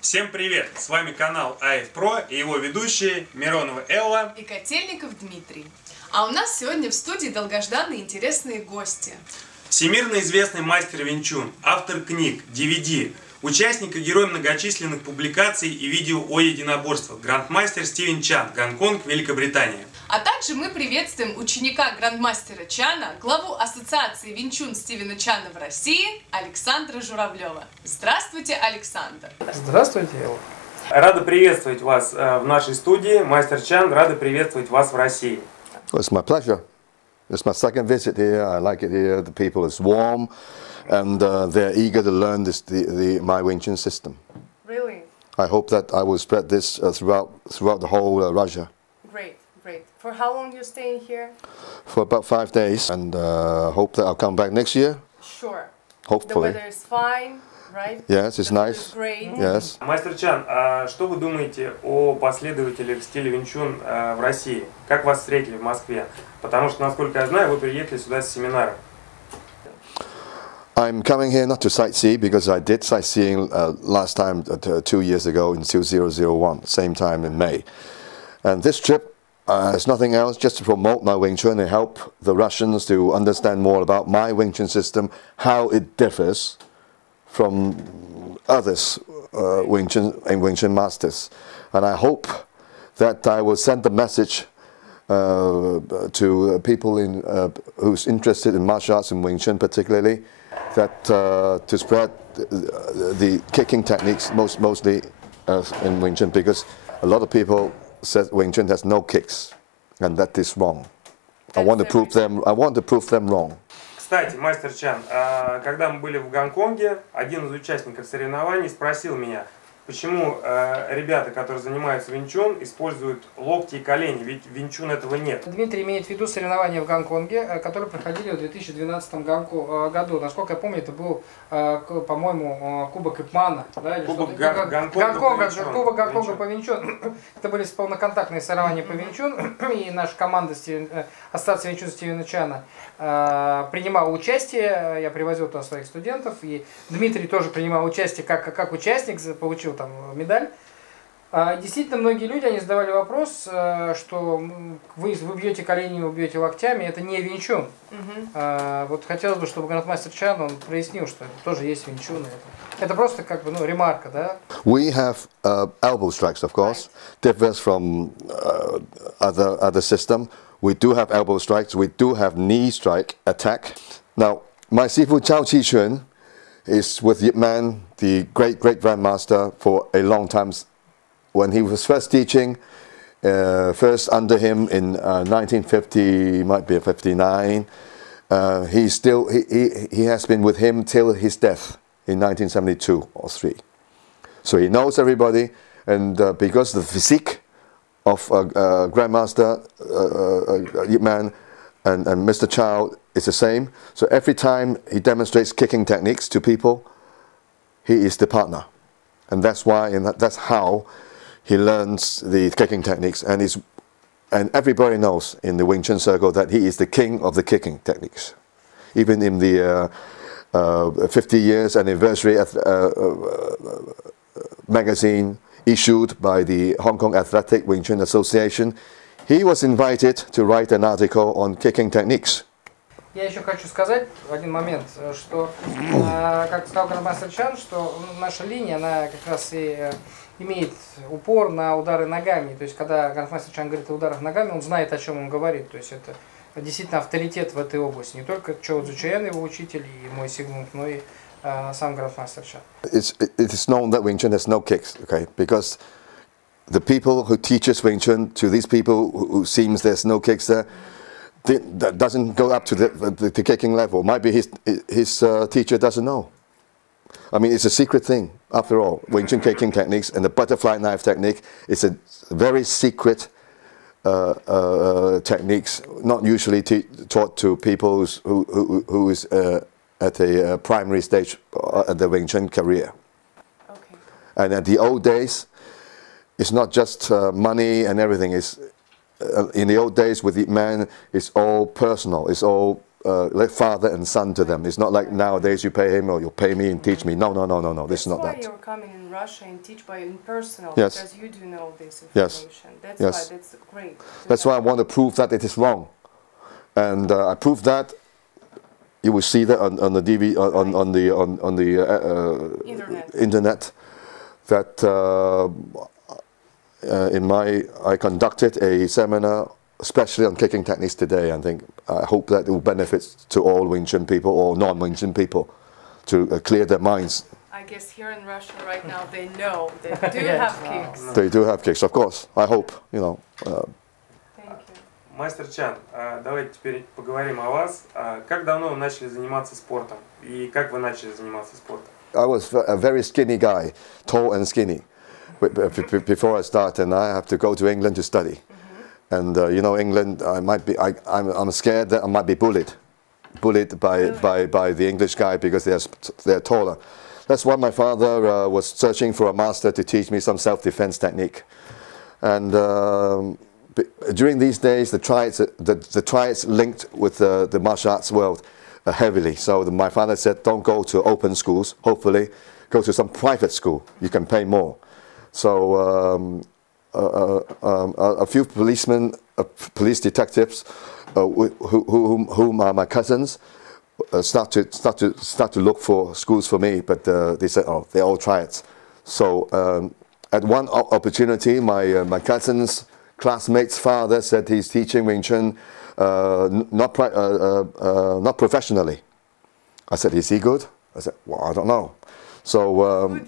Всем привет! С вами канал АФ Про и его ведущие Миронова Элла и Котельников Дмитрий. А у нас сегодня в студии долгожданные интересные гости. Всемирно известный мастер Винь Чун, автор книг, DVD, участник и герой многочисленных публикаций и видео о единоборствах, грандмастер Стивен Чан, Гонконг, Великобритания. А также мы приветствуем ученика грандмастера Чана, главу Ассоциации Винь Чун Стивена Чана в России Александра Журавлева. Здравствуйте, Александр! Здравствуйте, Элла! Рада приветствовать вас в нашей студии. Мастер Чан, рада приветствовать вас в России. It's my pleasure. It's my second visit here. I like it here. The people is warm, and they're eager to learn my Wing Chun system. Really? I hope that I will spread this throughout the whole Russia. Great, great. For how long you staying here? For about 5 days, and hope that I'll come back next year. Sure. Hopefully. The weather is fine, right? Yes, it's nice. Great. Yes. Мастер Чан, а что вы думаете о последователях стиля Винь Чун в России? Как вас встретили в Москве? Потому что, насколько я знаю, вы приехали сюда с семинара. I'm coming here not to sightsee because I did sightseeing last time 2 years ago in 2001, same time in May. And this trip is nothing else just to promote my Wing Chun and help the Russians to understand more about my Wing Chun system, how it differs from others Wing Chun masters. And I hope that I will send the message to people who's interested in martial arts and Wing Chun particularly, that to spread the kicking techniques mostly in Wing Chun, because a lot of people said Wing Chun has no kicks, and that is wrong. I want to prove them wrong. Кстати, мастер Чан, когда мы были в Гонконге, один из участников соревнований спросил меня, почему ребята, которые занимаются Винь Чун, используют локти и колени, ведь в Винь Чун этого нет. Дмитрий имеет в виду соревнования в Гонконге, которые проходили в 2012 году. Насколько я помню, это был, по-моему, Кубок Ипмана. Да, Кубок Кубок Гонконга по Винь Чун. Это были полноконтактные соревнования по Винь Чун, и наша команда Ассоциации Винь Чун Стивена Чана принимала участие. Я привозил туда своих студентов, и Дмитрий тоже принимал участие как участник, получил там медаль. Действительно, многие люди, они задавали вопрос, что вы бьете коленями, вы бьете локтями, это не Винь Чун. Вот хотелось бы, чтобы грандмастер Чан, он прояснил, что это тоже есть Винь Чун. Это просто как бы, ремарка, да? We have elbow strikes, of course, differs from other system. We do have elbow strikes, we do have knee strike attack. Now, my Sifu Chao Chi Chun is with Yip Man, the great grandmaster, for a long time. When he was first teaching, first under him in 1950, might be 59, he has been with him till his death in 1972 or 3. So he knows everybody, and because the physique of Grandmaster Yip Man and Mr. Chow is the same, so every time he demonstrates kicking techniques to people, he is the partner, and that's why, and that's how he learns the kicking techniques, and everybody knows in the Wing Chun circle that he is the king of the kicking techniques. Even in the 50 years anniversary magazine issued by the Hong Kong Athletic Wing Chun Association, he was invited to write an article on kicking techniques. Я еще хочу сказать в один момент, что, как сказал грандмастер Чан, что наша линия, она как раз и имеет упор на удары ногами. То есть, когда грандмастер Чан говорит о ударах ногами, он знает, о чем он говорит. То есть, это действительно авторитет в этой области. Не только Чоу Цзючаян, его учитель, и мой Сигмунд, но и сам грандмастер Чан. It is known that Wing Chun has no kicks, okay? Because the people who teaches Wing Chun to these people who seems there's no kicks there, that doesn't go up to the kicking level. Might be his teacher doesn't know. I mean, it's a secret thing, after all. Wing Chun kicking techniques and the butterfly knife technique is a very secret techniques, not usually taught to people who is at a primary stage of the Wing Chun career. Okay. And at the old days, it's not just money and everything. In the old days with the man, it's all personal. It's all like father and son to them. It's not like nowadays you pay him or you pay me and teach me. No, no, no, no, no. This is not that. That's why you're coming in Russia and teach by in personal, Yes. because you do know this Yes. information. That's Yes. why that's great. That's why I want to prove that it is wrong, and I prove that. You will see that on the DV on the internet that I conducted a seminar especially on kicking techniques today. I hope that it will benefit to all Wing Chun people or non-Wing Chun people to clear their minds. I guess here in Russia right now they know they do have kicks. They do have kicks, of course. I hope, you know. Thank you. Мастер Чан, давайте теперь поговорим о вас. Как давно вы начали заниматься спортом? И как вы начали заниматься спортом? I was a very skinny guy, tall and skinny, before I started, and I have to go to England to study. And you know, England, I'm scared that I might be bullied by the English guy because they're taller. That's why my father was searching for a master to teach me some self-defense technique. And during these days, the triads linked with the martial arts world heavily. So my father said, don't go to open schools. Hopefully, go to some private school. You can pay more. So a few policemen, police detectives, whom are my cousins, start to look for schools for me. But they said, oh, they're all triads. So at one opportunity, my cousin's classmate's father said he's teaching Wing Chun, not professionally. I said, is he good? I said, well, I don't know. So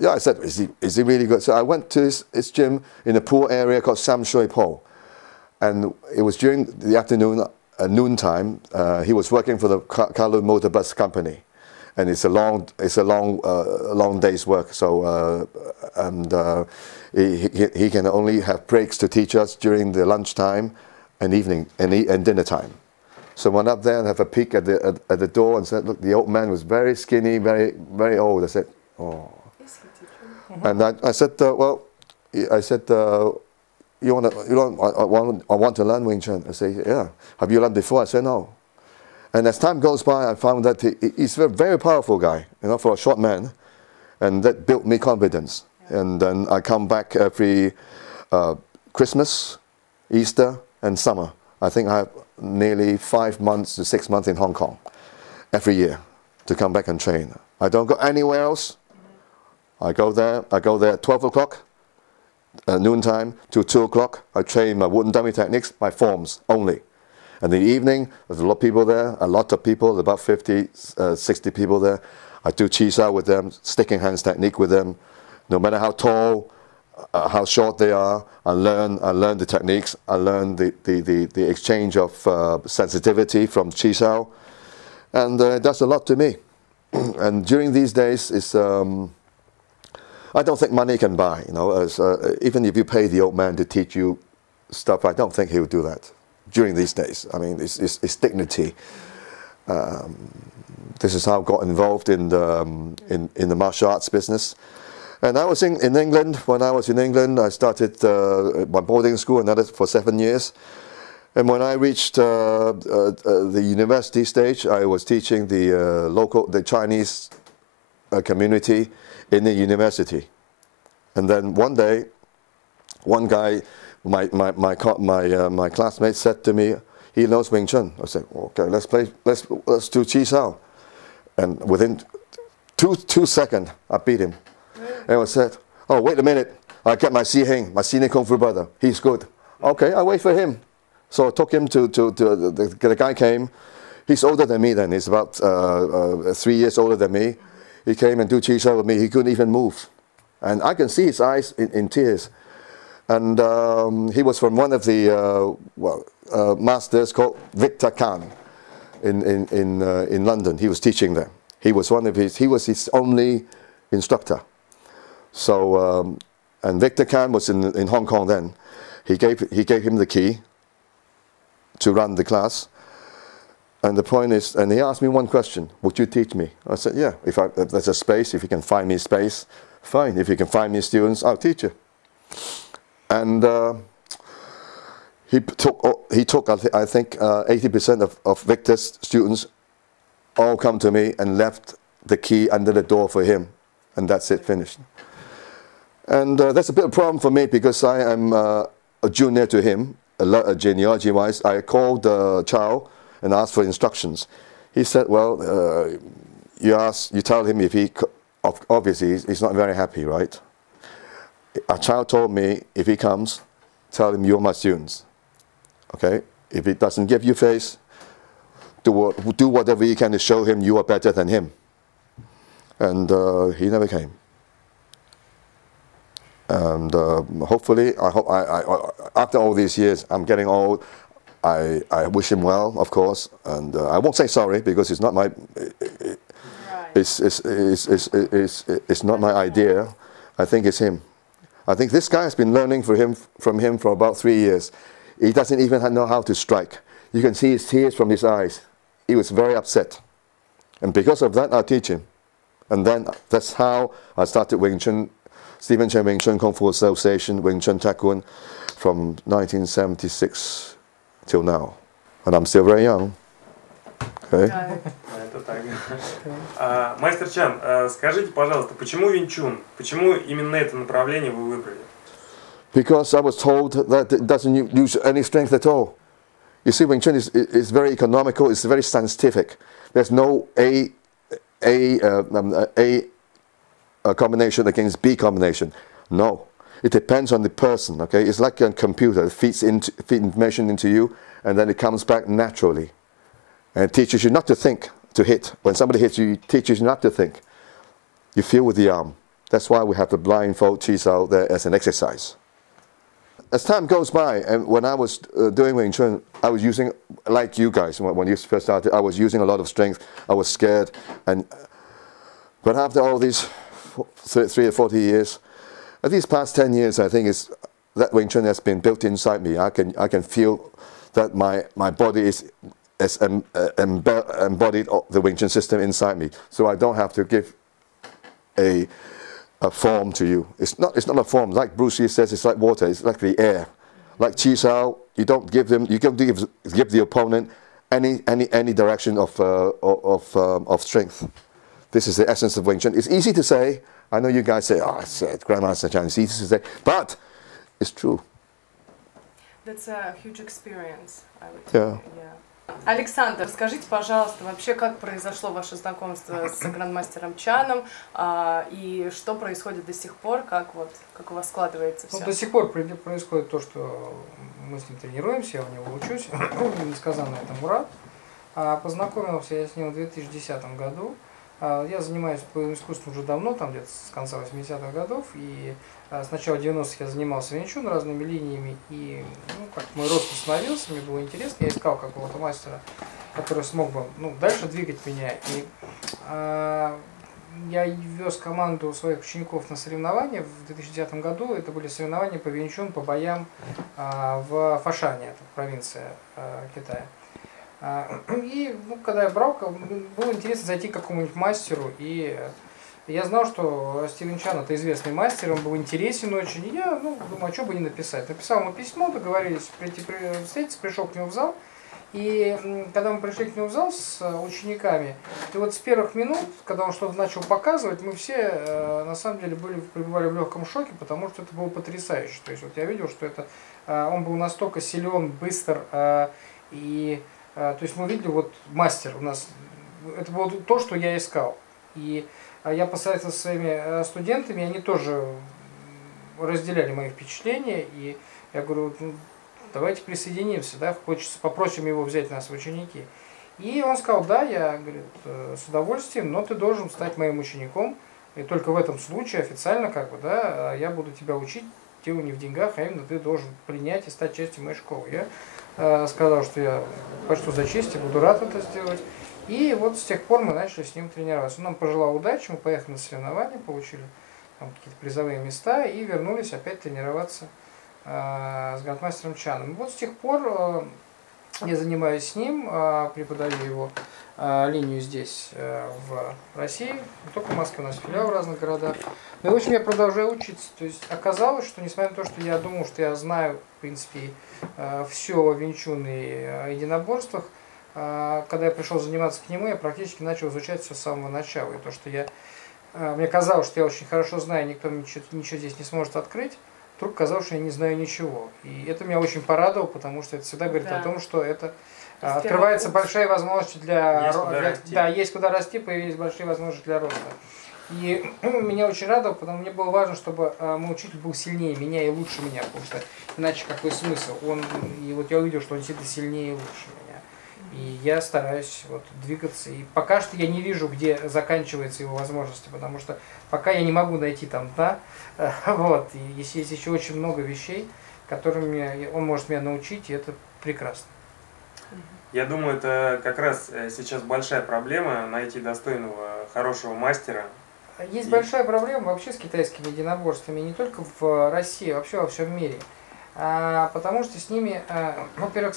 yeah, I said, is he really good? So I went to his gym in a poor area called Sam Shui Po, and it was during the afternoon, noontime. He was working for the Kowloon Motor Bus Company, and it's a long day's work. So he can only have breaks to teach us during the lunchtime and evening and dinner time. So I went up there and have a peek at the door and said, look, the old man was very skinny, very old. I said, oh. And I said, well, I said, I want to learn Wing Chun. I said, yeah. Have you learned before? I said, no. And as time goes by, I found that he's a very powerful guy, you know, for a short man, and that built me confidence. And then I come back every Christmas, Easter, and summer. I think I have nearly 5 months to 6 months in Hong Kong every year to come back and train. I don't go anywhere else. I go there at 12 o'clock, noontime, to 2 o'clock. I train my wooden dummy techniques, my forms only. And in the evening, there's a lot of people there, about 50, 60 people there. I do chi sao with them, sticking hands technique with them. No matter how tall, how short they are, I learn the techniques. I learn the exchange of sensitivity from chi sao. And it does a lot to me. And during these days, it's... I don't think money can buy, you know, even if you pay the old man to teach you stuff, I don't think he would do that during these days. I mean, it's dignity. This is how I got involved in the martial arts business. And I was in England. When I was in England, I started my boarding school, another for 7 years. And when I reached the university stage, I was teaching the Chinese community in the university. And then one day, one guy, my classmate said to me, he knows Wing Chun. I said, okay, let's do Chi Sao. And within two seconds, I beat him. And I said, oh, wait a minute, I get my Si Hing, my senior Kung Fu brother. He's good. Okay, I wait for him. So I took him the guy came. He's older than me then. He's about 3 years older than me. He came and do Chi Sao with me. He couldn't even move. And I can see his eyes in tears. And he was from one of the masters called Victor Khan in London. He was teaching there. He was his only instructor. So, and Victor Khan was in Hong Kong then. He gave him the key to run the class. And the point is, and he asked me one question, would you teach me? I said, yeah, if there's a space, if you can find me space, fine. If you can find me students, I'll teach you. And he took I think 80% of Victor's students all come to me and left the key under the door for him, and that's it, finished. And that's a bit of a problem for me because I am a junior to him, genealogy-wise. I called Chow and asked for instructions. He said, well, you tell him if he, obviously he's not very happy, right? A child told me, if he comes, tell him you're my students, okay? If he doesn't give you face, do whatever you can to show him you are better than him. And he never came. And hopefully, after all these years, I'm getting old. I wish him well, of course, and I won't say sorry because it's not my, it's not my idea. I think it's him. I think this guy has been learning from him for about 3 years. He doesn't even know how to strike. You can see his tears from his eyes. He was very upset, and because of that, I teach him. And then that's how I started Wing Chun, Stephen Chen Wing Chun Kung Fu Association, Wing Chun Tai Kwan, from 1976 till now. And I'm still very young. Okay. Это так. Мастер Чан, скажите, пожалуйста, почему Винь Чун? Почему именно это направление вы выбрали? Because I was told that it doesn't use any strength at all. You see, Wing Chun is very economical, it's very scientific. There's no A combination against B combination. No, it depends on the person. Okay, it's like a computer. It feeds information into you, and then it comes back naturally. And it teaches you not to think to hit. When somebody hits you, it teaches you not to think. You feel with the arm. That's why we have the blindfold Chi Sao there as an exercise. As time goes by, and when I was doing Wing Chun, I was using, like you guys, when you first started, I was using a lot of strength. I was scared, but after all these 30 or 40 years, these past 10 years, I think that Wing Chun has been built inside me. I can feel that my body has embodied the Wing Chun system inside me, so I don't have to give a form to you. It's not a form. Like Bruce Lee says, it's like water. It's like the air. Like Chi Sao, you don't give them. You don't give the opponent any direction of strength. This is the essence of Wing Chun. It's easy to say. I know you guys say, "Oh, it's Grandmaster Chan." It's easy to say, but it's true. That's a huge experience, I would Yeah. say. Yeah. Александр, скажите, пожалуйста, вообще, как произошло ваше знакомство с грандмастером Чаном и что происходит до сих пор, как у вас складывается все? Ну, до сих пор происходит то, что мы с ним тренируемся, я у него учусь, несказанно этому рад. Познакомился я с ним в 2010 году. Я занимаюсь боевым искусством уже давно, там где-то с конца 80-х годов, и с начала 90-х я занимался Винь Чун разными линиями, и как мой рост остановился, мне было интересно, я искал какого-то мастера, который смог бы дальше двигать меня, и я вез команду своих учеников на соревнования в 2010 году, это были соревнования по Винь Чун, по боям в Фошане, это провинция Китая. И когда я брал, было интересно зайти к какому-нибудь мастеру, и я знал, что Стивен Чан это известный мастер, он был интересен очень, и я думаю, а что бы не написать. Написал ему письмо, договорились встретиться, пришел к нему в зал, и когда мы пришли к нему в зал с учениками, и вот с первых минут, когда он что-то начал показывать, мы все на самом деле пребывали в легком шоке, потому что это было потрясающе. То есть вот я видел, что он был настолько силен, быстр, и то есть мы видели, вот мастер у нас, это было то, что я искал. И я посоветовался со своими студентами, они тоже разделяли мои впечатления, и я говорю, давайте присоединимся, да, хочется, попросим его взять нас в ученики. И он сказал, да, я, говорит, с удовольствием, но ты должен стать моим учеником, и только в этом случае официально, да, я буду тебя учить, дело не в деньгах, а именно ты должен принять и стать частью моей школы. Я сказал, что я почту за честь и буду рад это сделать. И вот с тех пор мы начали с ним тренироваться. Он нам пожелал удачи, мы поехали на соревнования, получили там какие-то призовые места и вернулись опять тренироваться с грандмастером Чаном. И вот с тех пор Я занимаюсь с ним, преподаю его линию здесь, в России, не только в Москве, у нас филиал в разных городах. Ну и, в общем, я продолжаю учиться. То есть оказалось, что несмотря на то, что я думал, что я знаю, в принципе, все о Винь Чун и о единоборствах, когда я пришел заниматься к нему, я практически начал изучать все с самого начала. И то, что мне казалось, что я очень хорошо знаю, никто ничего здесь не сможет открыть, вдруг казалось, что я не знаю ничего. И это меня очень порадовало, потому что это всегда говорит о том, что это открывается большая возможность есть куда расти, появились большие возможности для роста. И меня очень радовало, потому что мне было важно, чтобы мой учитель был сильнее меня и лучше меня, потому что иначе какой смысл? И вот я увидел, что он действительно сильнее и лучше меня. И я стараюсь двигаться. И пока что я не вижу, где заканчиваются его возможности, потому что пока я не могу найти там дна. И есть еще очень много вещей, которыми он может меня научить, и это прекрасно. Я думаю, это как раз сейчас большая проблема найти достойного, хорошего мастера. Есть большая проблема вообще с китайскими единоборствами, не только в России, а вообще во всем мире. Потому что с ними, во-первых,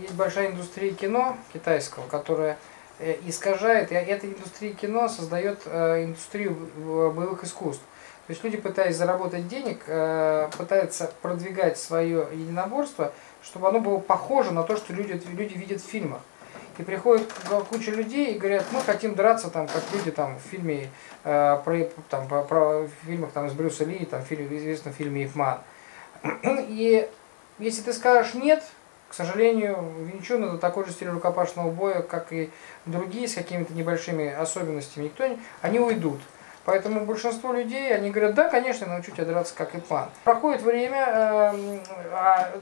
есть большая индустрия кино китайского, которая искажает, и эта индустрия кино создает индустрию боевых искусств. То есть люди, пытаясь заработать денег, пытаются продвигать свое единоборство, чтобы оно было похоже на то, что люди видят в фильмах. И приходит куча людей и говорят, мы хотим драться, как люди в фильме, про фильмах с Брюса Ли, в известном фильме «Ип Ман». И если ты скажешь нет, к сожалению, Винь Чун это такой же стиль рукопашного боя, как и другие, с какими-то небольшими особенностями. Они уйдут. Поэтому большинство людей, они говорят, да, конечно, я научу тебя драться как Ип Ман. Проходит время,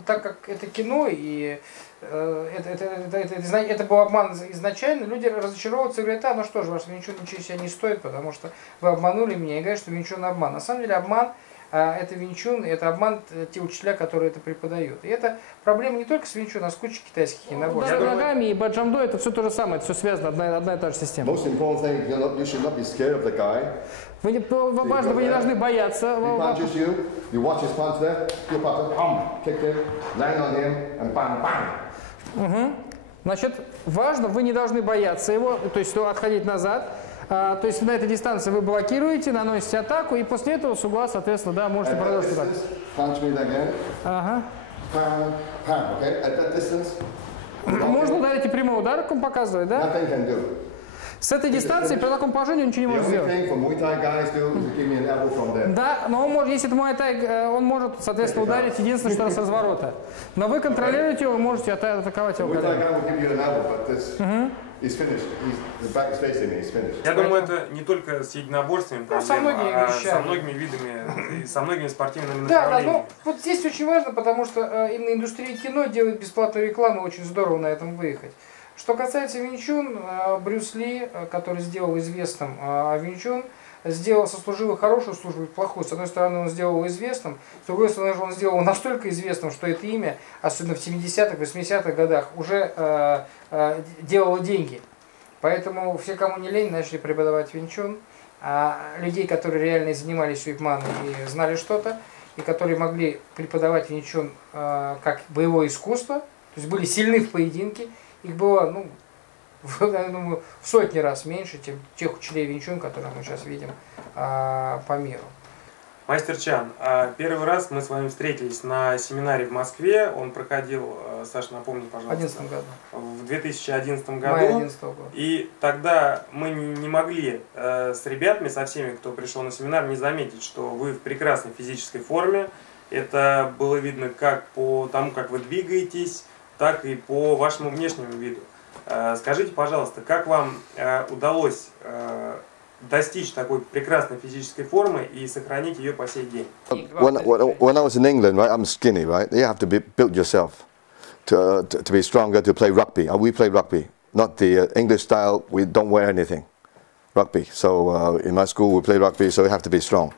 так как это кино, и это был обман изначально, люди разочаровываются и говорят, ну что ж, ваш Винь Чун ничего себе не стоит, потому что вы обманули меня, и говорят, что Винь Чун обман. На самом деле обман это Винь Чун, это обман те учителя, которые это преподают. И это проблема не только с Винь Чун, а с кучей китайских единоборств. Удар ногами и баджамдо это все то же самое, это все связано, одна и та же система. Важно, вы не должны бояться. Значит, важно, вы не должны бояться его, то есть отходить назад. То есть на этой дистанции вы блокируете, наносите атаку, и после этого с угла, соответственно, да, можете продолжить атаку. Ага. Можно ударить и прямой удар, как он показывает, да? С этой дистанции при таком положении он ничего не может сделать. Да, но он может, если это муай-тай, он может, соответственно, ударить единственное, что с разворота. Но вы контролируете его, вы можете атаковать его. Я думаю, это не только с единоборствами проблема, со многими видами, со многими спортивными направлениями. Да, здесь очень важно, потому что именно индустрия кино делает бесплатную рекламу, очень здорово на этом выехать. Что касается Винь Чун, Брюс Ли, который сделал известным Винь Чун, сослужил хорошую службу и плохую. С одной стороны, он сделал его известным, с другой стороны, он сделал его настолько известным, что это имя, особенно в 70-х, 80-х годах, уже делало деньги. Поэтому все, кому не лень, начали преподавать Винь Чун. А людей, которые реально занимались Ип Маном и знали что-то, и которые могли преподавать Винь Чун как боевое искусство, то есть были сильны в поединке, их было, я думаю, в сотни раз меньше, чем тех учителей Винь Чун, которые мы сейчас видим по миру. Мастер Чан, первый раз мы с вами встретились на семинаре в Москве. Он проходил, Саша, напомни, пожалуйста, в 2011 году. Мая 2011 года. И тогда мы не могли с ребятами, со всеми, кто пришел на семинар, не заметить, что вы в прекрасной физической форме. Это было видно как по тому, как вы двигаетесь, так и по вашему внешнему виду. Скажите, пожалуйста, как вам удалось достичь такой прекрасной физической формы и сохранить ее по сей день? When I was in England, right, I'm skinny, right? You have to build yourself to be stronger to play rugby. We play rugby, not the English style. We don't wear anything, rugby. So in my school we play rugby, so you have to be strong.